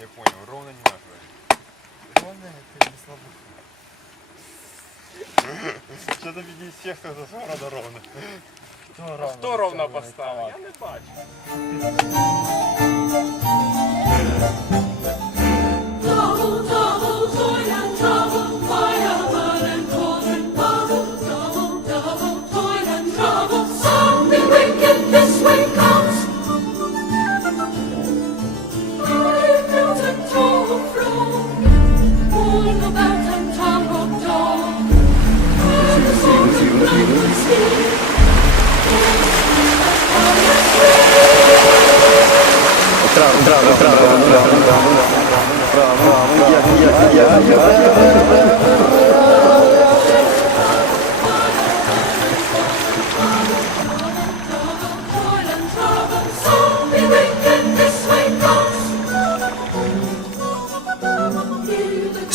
Я понял, ровно не надо. Ровно это не слабо. Что-то види всех, кто за города ровно. Кто ровно, Хто ровно поставил? поставив? Я не бачу.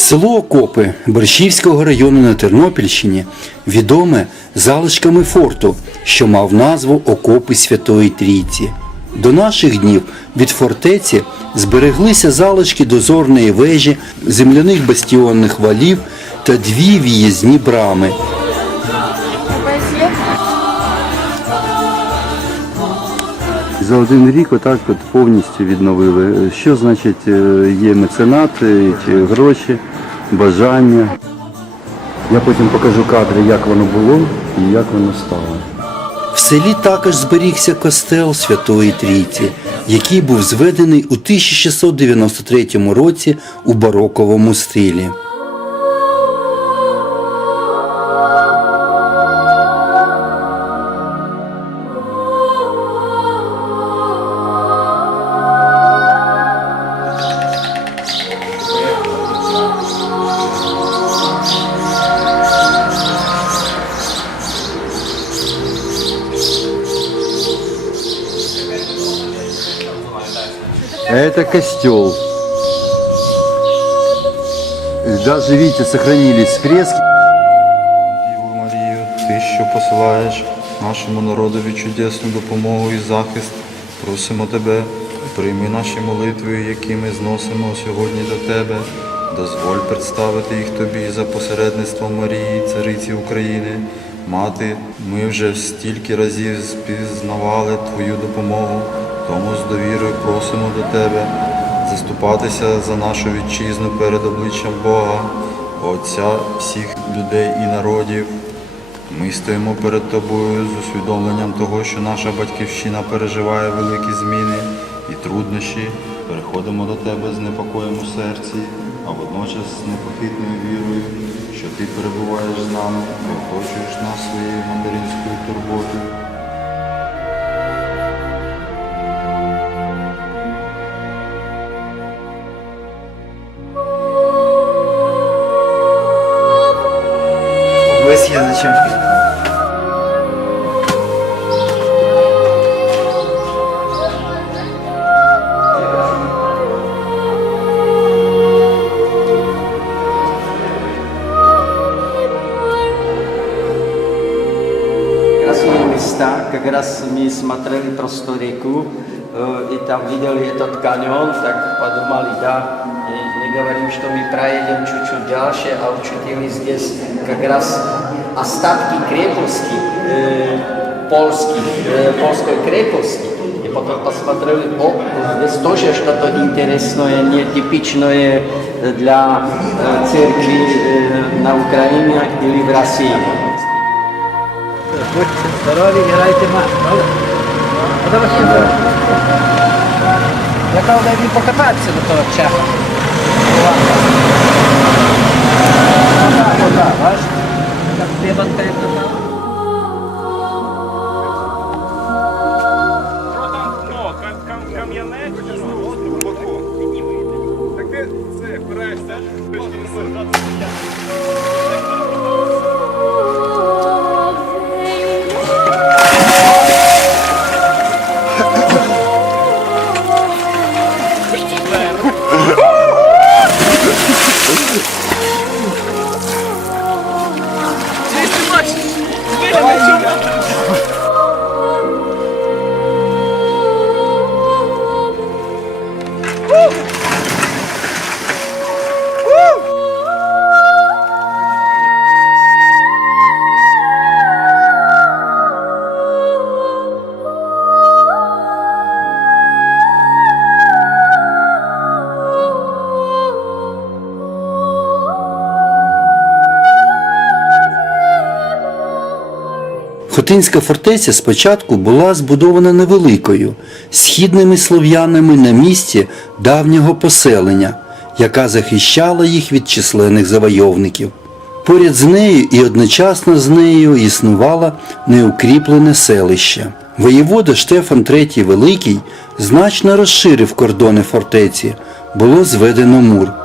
Село Окопи Борщівського району на Тернопільщині відоме залишками форту, що мав назву Окопи Святої Трійці. До наших днів від фортеці збереглися залишки дозорної вежі, земляних бастіонних валів та дві в'їзні брами. За один рік отак от повністю відновили. Що значить е, є меценати, чи гроші, бажання. Я потім покажу кадри, як воно було і як воно стало. В селі також зберігся костел Святої Трійці, який був зведений у 1693 році у бароковому стилі. Это костел. Даже, видите, сохранились фрески. Діву Марію, ти, що посилаєш нашому народові чудесну допомогу і захист, просимо тебе, прийми наші молитви, які ми зносимо сьогодні до тебе. Дозволь представити їх тобі за посередництвом Марії, цариці України. Мати, ми вже стільки разів спізнавали Твою допомогу, тому з довірою просимо до Тебе заступатися за нашу вітчизну перед обличчям Бога, Отця всіх людей і народів. Ми стоїмо перед тобою з усвідомленням того, що наша батьківщина переживає великі зміни і труднощі. Переходимо до тебе з непокоєм у серці, а водночас з непохитною вірою, що ти перебуваєш з нами і оточуєш нас своєю материнською турботою. места. Как раз мы смотрели просто реку, э, и там видели этот каньон, так подумали, да, и не говорим, что мы проедем чуть-чуть дальше, а учутили здесь как раз остатки крепости, э, польских, э, польской крепости. И потом посмотрели, о, здесь тоже что-то интересное, нетипичное для э, церкви э, на Украине или в России. Будьте здорові, грайте ма. А давай. Я кажу, дай він покататися до того чаха. Отак? Так хлібанка як казав. Що там дно? Кам- кам- Кам'янець? чи що? Так ти це впираєшся. Хотинська фортеця спочатку була збудована невеликою, східними слов'янами на місці давнього поселення, яка захищала їх від численних завойовників. Поряд з нею і одночасно з нею існувало неукріплене селище. Воєвода Штефан III Великий значно розширив кордони фортеці, було зведено мур.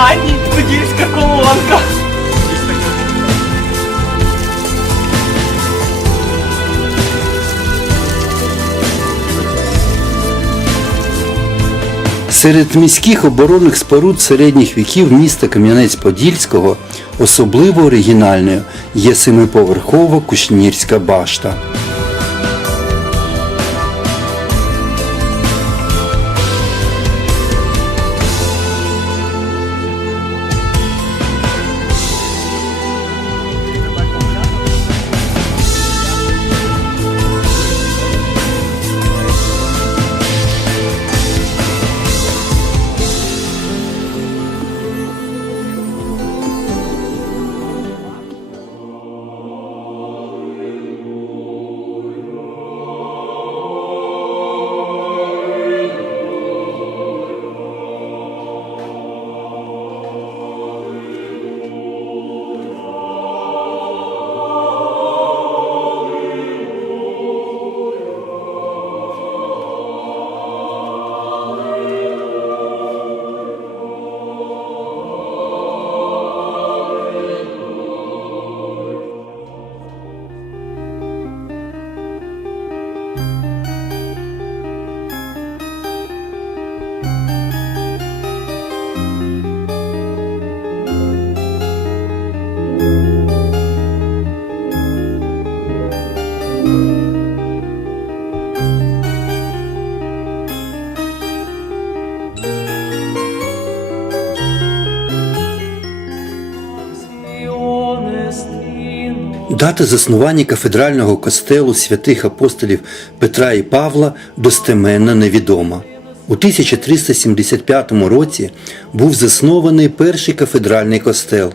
Бані, подільська колонка. Серед міських оборонних споруд середніх віків міста Кам'янець-Подільського особливо оригінальною є семиповерхова Кушнірська башта. Дата заснування кафедрального костелу святих апостолів Петра і Павла достеменно невідома. У 1375 році був заснований перший кафедральний костел.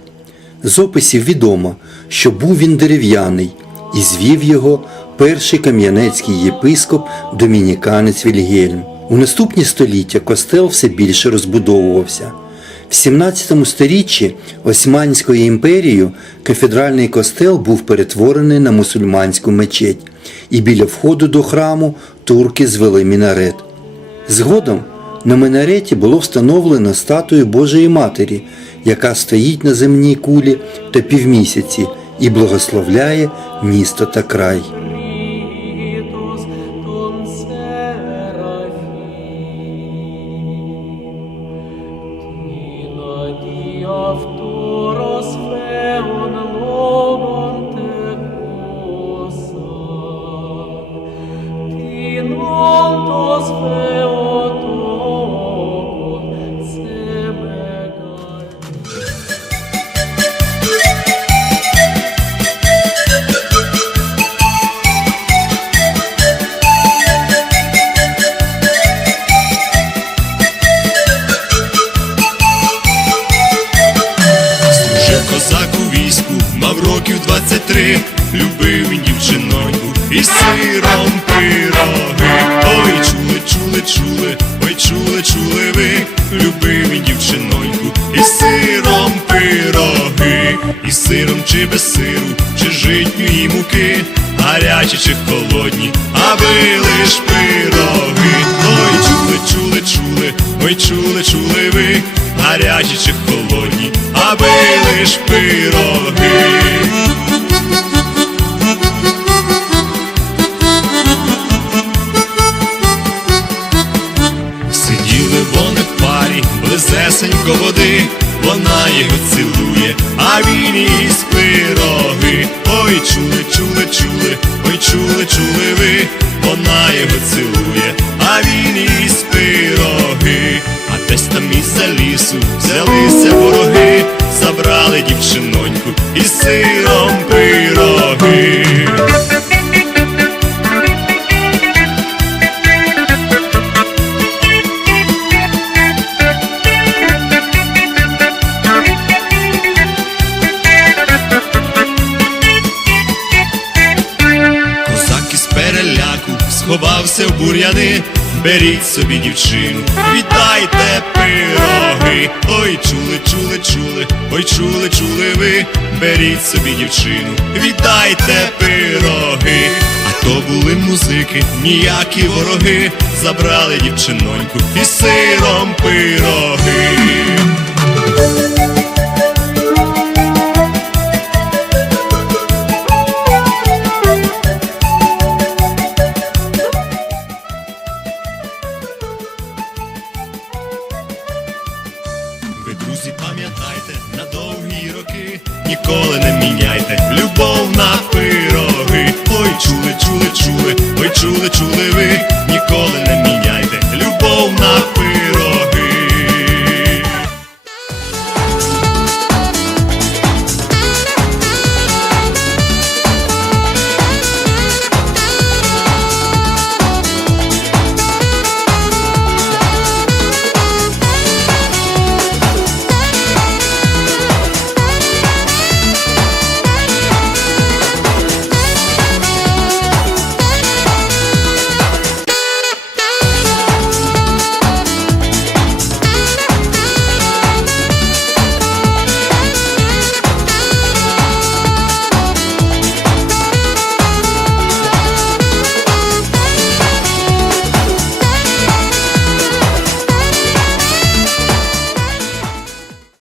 З описів відомо, що був він дерев'яний і звів його перший кам'янецький єпископ домініканець Вільгельм. У наступні століття костел все більше розбудовувався. В 17 сторіччі Османською імперією кафедральний костел був перетворений на мусульманську мечеть, і біля входу до храму турки звели мінарет. Згодом на минареті було встановлено статую Божої Матері, яка стоїть на земній кулі та півмісяці і благословляє місто та край. Козак у війську, мав років 23, любив він дівчиноньку і сиром пироги. Ой, чули, чули, чули, ой, чули, чули ви, любив дівчиноньку і сиром пироги, і сиром чи без сиру, чи житньої муки, гарячі чи холодні, аби лиш пироги. Ой, чули, чули, чули, ой, чули, чули ви, гарячі чи холодні, чули, ой, чули, чули ви, вона його цілує, а він її з. А десь там із-за лісу взялися вороги, забрали дівчиноньку і сиром Беріть собі дівчину, віддайте пироги. Ой, чули, чули, чули, ой, чули, чули ви. Беріть собі дівчину, віддайте пироги. А то були музики, ніякі вороги. Забрали дівчиноньку і сиром пироги. На довгі роки, ніколи не міняйте. Любов на пироги. Ой, чули, чули, чули, ой, чули, чули ви, ніколи не